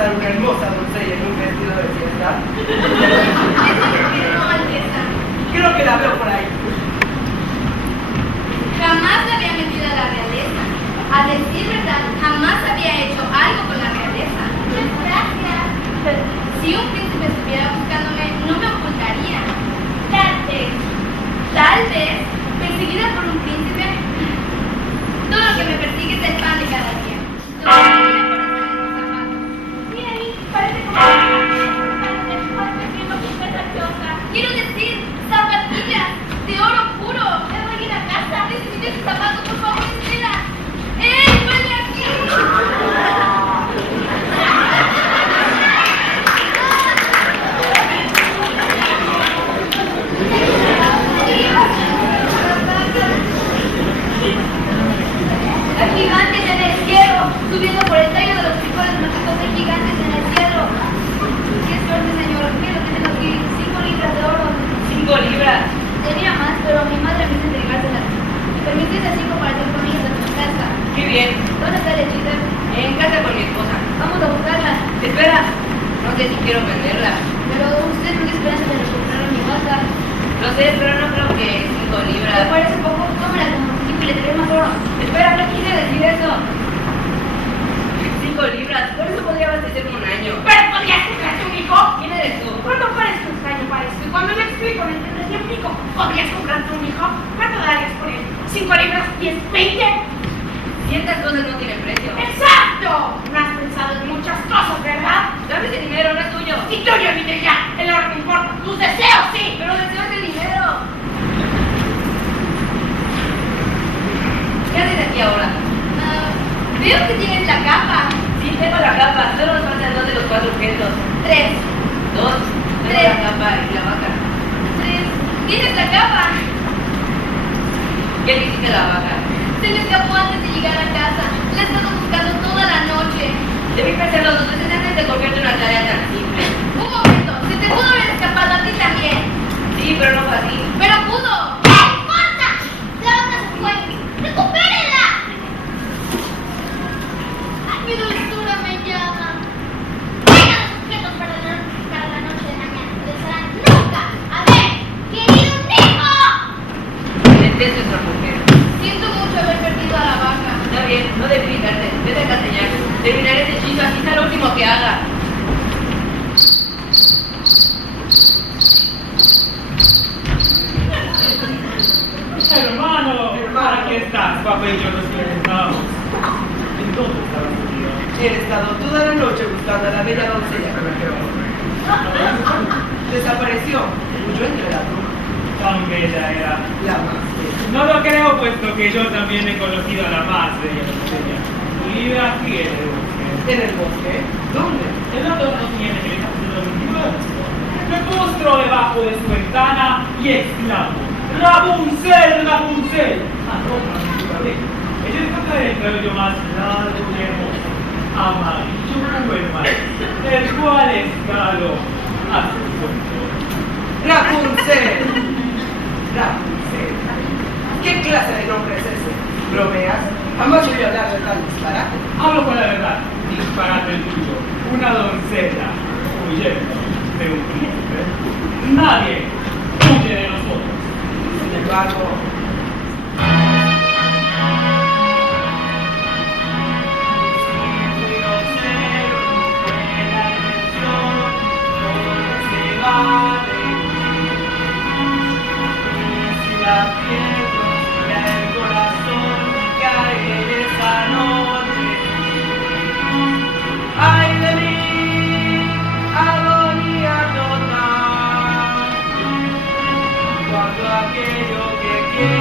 pasar una hermosa doncella en un vestido de fiesta? No, Alteza. Creo que la veo por ahí. Jamás me había metido a la realeza. A decir verdad, jamás había hecho algo con la realeza. Gracias. Si un príncipe estuviera buscándome, no me ocultaría. Tal vez, perseguida por un príncipe, todo lo que me persigue es el pan de cada día. Mira ahí, parece como... Quiero decir, zapatillas de oro puro. Debo ir a casa. Necesito ese zapato, por favor, espera. ¡Vuelve aquí! Hay gigantes en el cielo, subiendo por el tallo de los frijoles mágicos, hay gigantes en el cielo. Qué suerte, señor. ¿Qué es lo que tengo aquí? 5 libras de oro. 5 libras. Tenía más, pero mi madre me hizo entregárselas. Me permitiste 5 para ir con ellas a tu casa. Qué bien. ¿Dónde está el hechizo? En casa con mi esposa. Vamos a buscarla. Espera. No sé si quiero venderla. Pero usted no esperanza de recuperar mi casa. Lo sé, pero no creo que 5 ¿Te libras. parece poco? Tómala como tipo y le traeré más oro. Espera, no quise decir eso. 5 libras. Por eso podría abastecerme un año. ¿Pero podrías comprarte un hijo? ¿Quién eres tú? Cuando parezco extraño parezco. Y cuando me explico, ¿me entiendes? Me explico. ¿Podrías comprarte un hijo? ¿Cuánto darías por él? 5 libras, 10, 20. Ciertas cosas no tienen precio. ¡Exacto! No has pensado en muchas cosas, ¿verdad? Dame ese dinero, no es tuyo. Y tuyo, mire ya. El oro no importa. Tus deseos, sí. Pero deseo ese dinero. ¿Qué haces aquí ahora? Veo que tienes la capa. Sí, tengo la capa. Solo nos faltan 2 de los 4 objetos. 3. 2. Tengo la capa y la vaca. 3. Tienes la capa. ¿Qué le hiciste a la vaca? Se me escapó antes de llegar a casa. La he estado buscando toda la noche. Debí pensarlo 2 veces antes de convertir en una tarea tan simple. Un momento. Se te pudo haber escapado a ti también. Sí, pero no fue así. Pero pudo. ¡Eh! ¡Corta! La vaca se fue. ¡Recupérenla! ¡Ay, mi dulzura me llama! Traigan los objetos para la noche de mañana. Les harán nunca haber querido un hijo. Detesto esa mujer. Siento mucho haber perdido a la vaca. Está bien, no debí gritarte. Vete a castellar. Terminaré ese hechizo, así sea lo último que haga. Hermano, aquí estás, papá y yo nos presentamos. ¿En dónde estabas metido? He estado toda la noche buscando a la bella doncella que me quedó. Desapareció. Huyó entre la bruma. Tan bella era. La más bella. No lo creo, puesto que yo también he conocido a la más bella doncella. Tu libra quiere bosque. ¿En el bosque? ¿Dónde? El otro no tiene que estar haciendo un muerto. Me postro debajo de su ventana y exclamo: ¡Rapunzel, Rapunzel! Arroja mi cabello. Ella está el cabello más largo y hermoso, amarillo como el mar, el cual escalo a su cuerpo. ¡Rapunzel! Rapunzel. ¿Qué clase de nombre es ese? ¿Bromeas? Jamás voy a hablar de tal disparate. Hablo con la verdad, disparate el tuyo. Una doncella huyendo de un príncipe. Nadie huye de nosotros. Sin embargo, la pierdo y el corazón me cae en esa noche. ¡Ay de mí, agonía total! Cuando aquello que quiero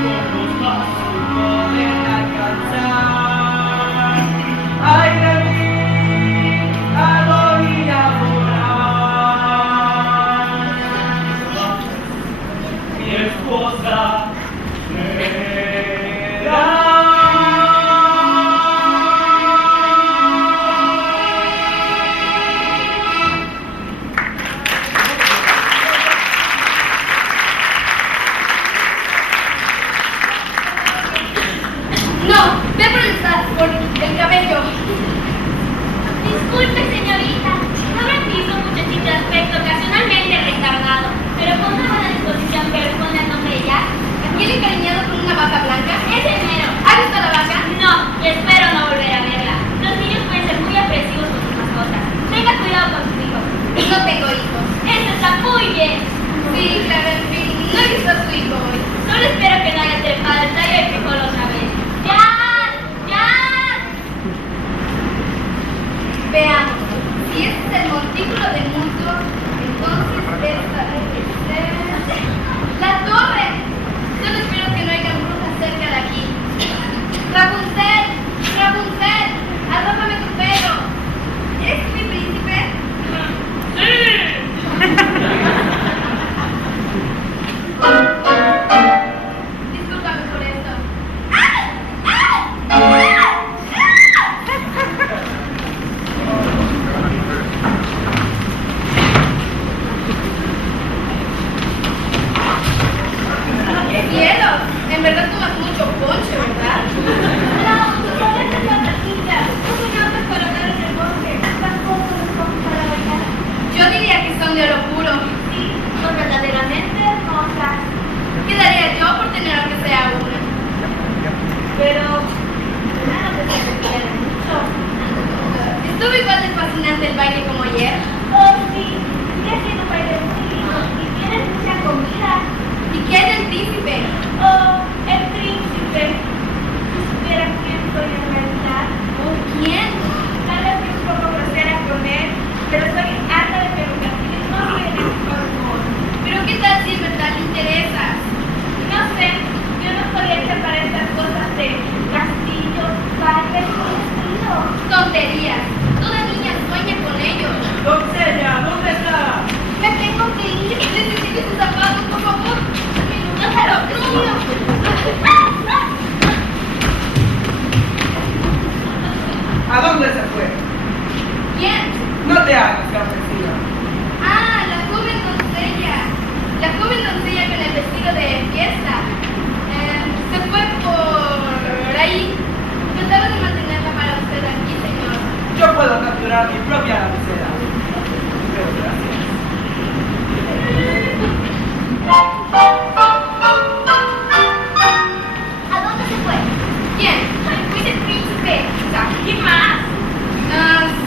por los pasos poder alcanzar. Ay de mí, agonía moral. mi esposa me da. No, ve por el cabello. Disculpe, señorita. No habrá visto un muchachito de aspecto ocasionalmente retardado, pero con una buena disposición que responde al nombre de Jack. ¿Aquel encariñado con una vaca blanca? Es el mero. ¿Ha visto la vaca? No, y espero no volver a verla. Los niños pueden ser muy agresivos con sus mascotas. Tenga cuidado con sus hijos. No tengo hijos. Eso está muy bien. Sí, claro, en fin, no he visto a su hijo hoy. Solo espero que no haya trepado el tallo de frijol otra vez. ¡Jack! ¡Jack! Veamos, si este es el montículo de musgo, entonces esta debe ser... ¡La torre! Solo espero que no haya brujas cerca de aquí. ¡Rapunzel! ¡Rapunzel! ¡Arrójame tu pelo! ¿Eres tú mi príncipe? Discúlpame por esto. ¡Cielos! En verdad tomas mucho ponche, ¿verdad? No, tus orejas son raquitas. Son uñotas colocadas en el bosque. Tampoco los vamos para bailar. Yo diría que son de oro puro. Sí, son verdaderamente hermosas. ¿Qué daría yo por tener aunque sea una? Pero nada que se requiere mucho. ¿Estuvo igual de fascinante el baile como ayer? Oh, sí, sigue siendo un baile muy lindo y tienes mucha comida. ¿Y qué hay del príncipe? Oh, el príncipe. Si supiera quién soy en realidad. ¿Oh, quién? Tal vez fui un poco grosera con él, pero soy harta de pelucas y no soy de tipo de humor. ¿Pero qué tal si en verdad le interesas? No sé, yo no podría echar para estas cosas de castillos, bailes y vestidos. Tonterías. Toda niña sueña con ellos. Doncella, ¿dónde está? Me tengo que ir. Necesito sus zapatos, por favor. No se lo creo. ¿A dónde se fue? ¿Quién? No te hagas, campesina. Ah, la joven doncella. La joven doncella con el vestido de fiesta. Se fue por ahí. Trataba de mantenerla para usted aquí, señor. Yo puedo capturar mi propia damisela. Pero gracias. ¿A dónde se fue? ¿Quién? Pues el príncipe. ¿Quién más?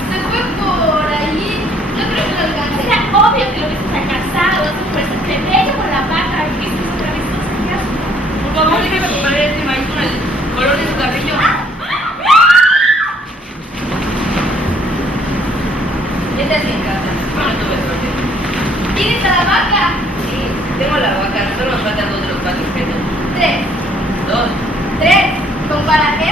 Se fue por ahí. No creo que lo alcance. Era obvio que lo viste alcanzado. Eso fue ese plebeyo con la vaca y viste su travesosa casa. Por favor, déjeme comer este maíz con el color de su cabello. Esta es mi casa. Bueno, tuve suerte. ¿Tienes a la vaca? Sí, tengo la vaca. Solo nos faltan 2 de los 4 objetos. 3. 2. 3. ¿Con para qué?